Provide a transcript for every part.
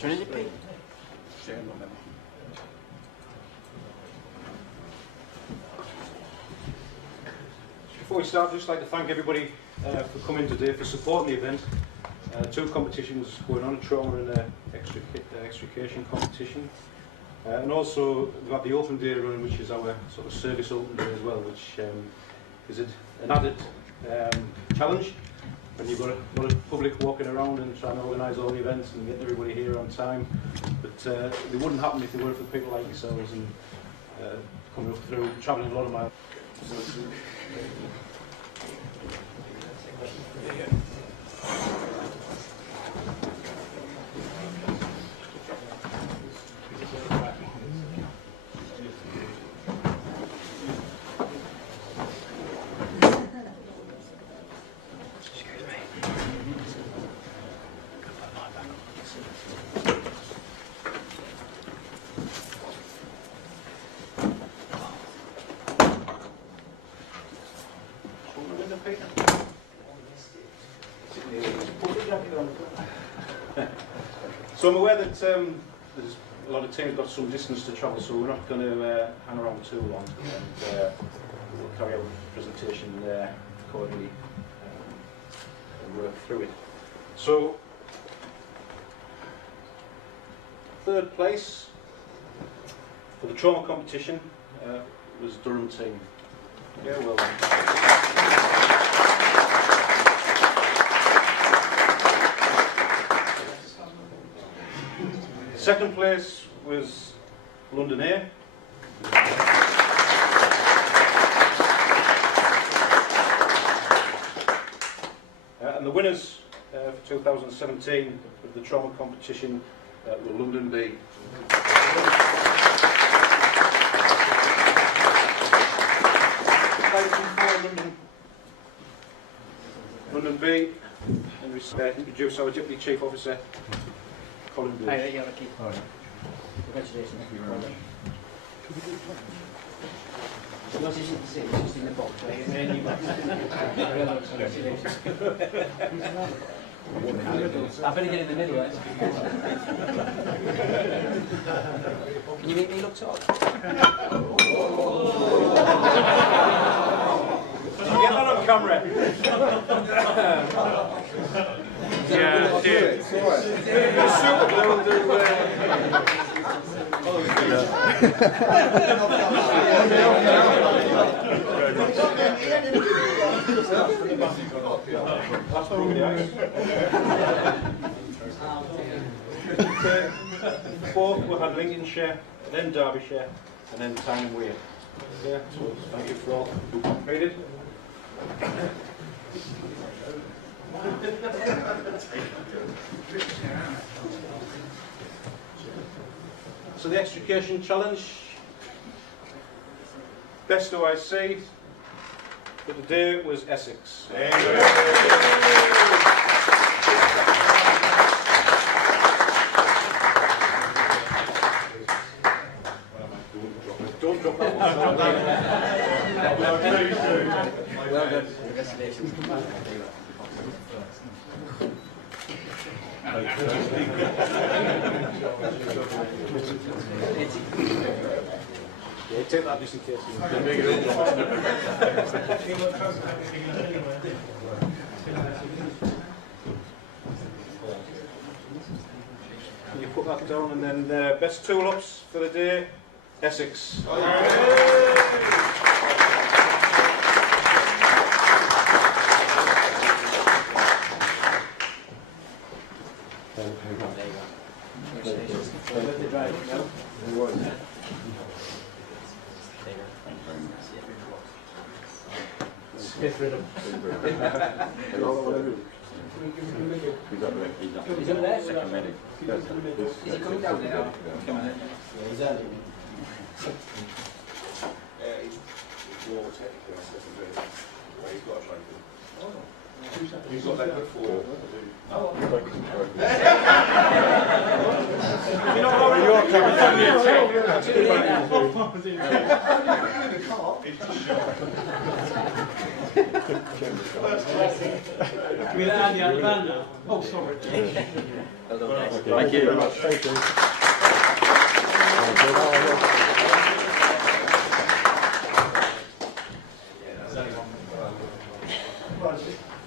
turning your page. Before we start, I'd just like to thank everybody for coming today, for supporting the event. Two competitions going on, a trauma and extrication competition. And also we've got the open day running, which is our sort of service open day as well, which is an added challenge. And you've got a lot of public walking around and trying to organise all the events and get everybody here on time. But they wouldn't happen if they weren't for people like yourselves and coming up through, travelling a lot of miles. So I'm aware that there's a lot of teams got some distance to travel, so we're not going to hang around too long, and we'll carry out the presentation accordingly and work through it. So, third place for the trauma competition was Durham team. Yeah, well done. Second place was London A. And the winners for 2017 of the trauma competition were London B. London B, and we introduce our Deputy Chief Officer, Colin Blues. Hi, you're lucky. Congratulations. Yours isn't the same, it's just in the box, right? Congratulations. I better get in the middle, right? Can you make me look tall? Get that on camera. Yeah, dude. It's super blue. That's probably the ice. Fourth we had Lincolnshire, then Derbyshire, and then Tyne and Wear. Yeah, so thank you for all who competed. So the extrication challenge, best OIC for the day was Essex. Don't drop that one. Well done. Congratulations. Yeah, take that just in case. You put that down, and then best tool-ups for the day, Essex. Fifth rhythm. Is he there? Second medic. Is he coming down there? Coming in. Yeah, he's early. He's got that before. You know what? You're coming down here. We're Andy out the van now. Oh, sorry. Well done, guys. Thank you very much. Thank you.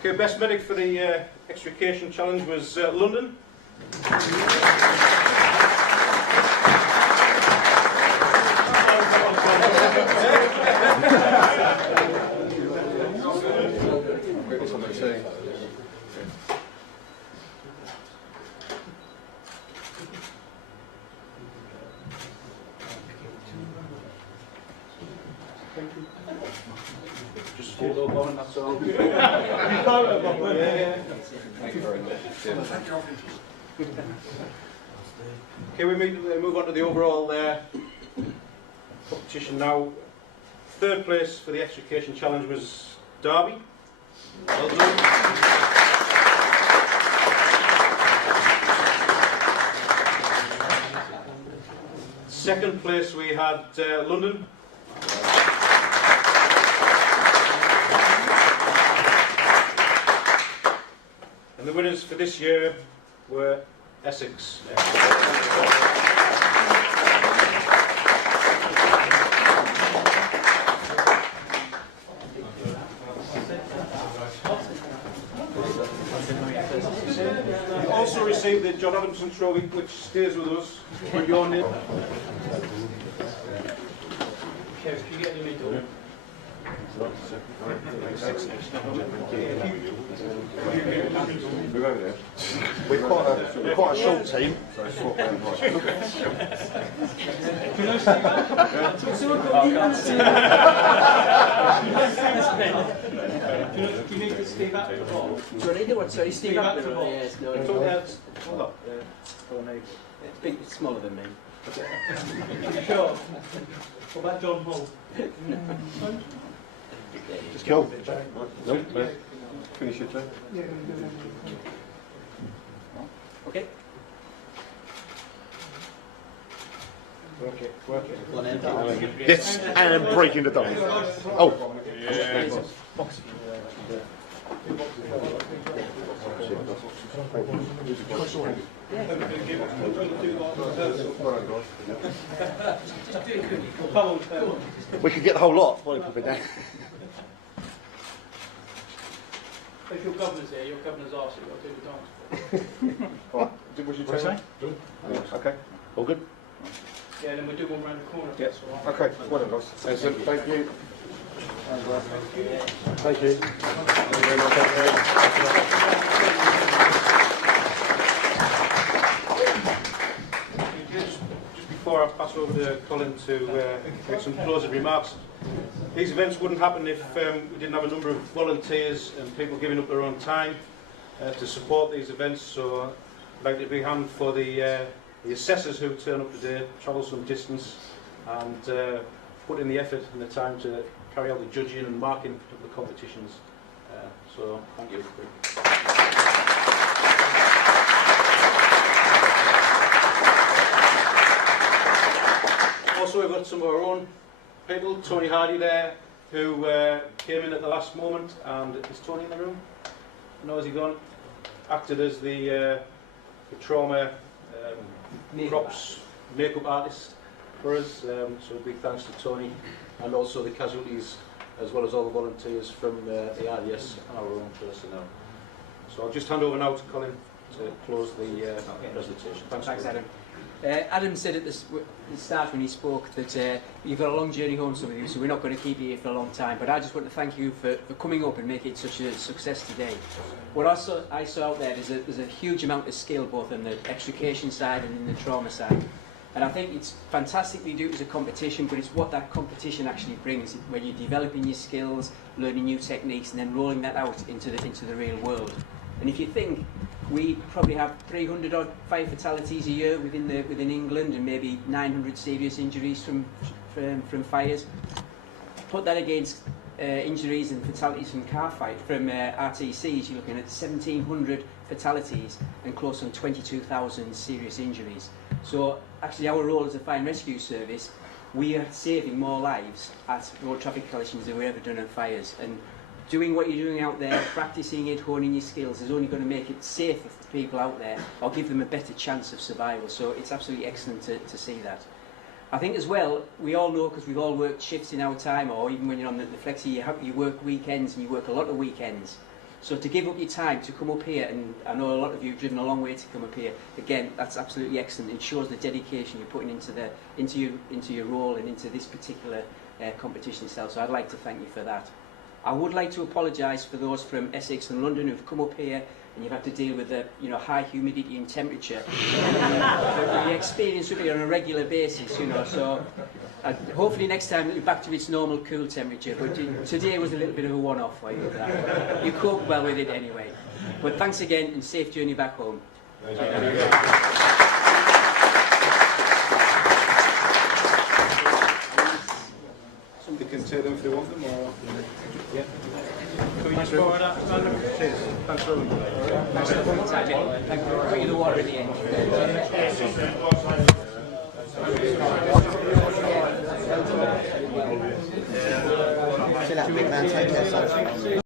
Okay, best medic for the extrication challenge was London. Just photo bomb, that's all. Thank you very much. Okay, we move on to the overall competition now. Third place for the extrication challenge was Derby. Well done. Second place we had London. And the winners for this year were Essex. You also received the John Adamson Trophy, which stays with us with your name. Kev, can you get in the middle? Move over there. We're quite a short team. So swap round right. Can I see that? Do you need to Steve up at the bottom? Sorry, what? Sorry, Steve Steve up up to there. what? Yes, no, Hold up. it's big, it's smaller than me. Sure. What about John Hall? Just go. No, finish your turn. Okay. Work it. Yes, and breaking the double. Oh. We could get the whole lot. Why don't we put it down? If your governor's here, your governor's asked you, I'll do the dance. Right. Was your turn? Okay. All good? Yeah, then we'll do one round the corner. if Yes. that's all right. Okay. Well done, guys. Excellent. Thank you. Thank you. Just before I pass over to Colin to make some closing remarks, these events wouldn't happen if we didn't have a number of volunteers and people giving up their own time to support these events. So I'd like to big hand for the assessors who turn up today, travel some distance, and put in the effort and the time to carry out the judging and marking of the competitions. So thank you. Also, we've got some of our own people. Tony Hardy there, who came in at the last moment. And is Tony in the room? No, has he gone? Acted as the trauma props makeup artist for us. So big thanks to Tony, and also the casualties, as well as all the volunteers from the RDS and our own personnel. So I'll just hand over now to Colin to close the presentation. Thanks, Adam. Adam said at the start when he spoke that you've got a long journey home, some of you, so we're not going to keep you here for a long time. But I just want to thank you for coming up and making it such a success today. What I saw out there is there's a huge amount of skill both on the extrication side and in the trauma side. And I think it's fantastic we do it as a competition, but it's what that competition actually brings, when you're developing your skills, learning new techniques, and then rolling that out into the real world. And if you think, we probably have 300 odd fire fatalities a year within England, and maybe 900 serious injuries from fires. Put that against injuries and fatalities from RTCs, you're looking at 1,700 fatalities and close on 22,000 serious injuries. So actually our role as a fire and rescue service, we are saving more lives at road traffic collisions than we've ever done on fires. And doing what you're doing out there, practicing it, honing your skills is only going to make it safer for people out there or give them a better chance of survival. So it's absolutely excellent to see that. I think as well, we all know, because we've all worked shifts in our time, or even when you're on the flexi, you work weekends and you work a lot of weekends. So to give up your time to come up here, and I know a lot of you have driven a long way to come up here, again, that's absolutely excellent. It shows the dedication you're putting into your role and into this particular competition itself. So I'd like to thank you for that. I would like to apologise for those from Essex and London who've come up here and you've had to deal with the high humidity and temperature. We experience it on a regular basis, so hopefully next time it'll be back to its normal cool temperature, but today was a little bit of a one-off for you. You coped well with it anyway. But thanks again and safe journey back home. Somebody can take them if they want them, or... Yeah. Can we just borrow that? Cheers. Thanks very much. Thank you. I'll put you the water at the end. Chill out, big man. Take care, son.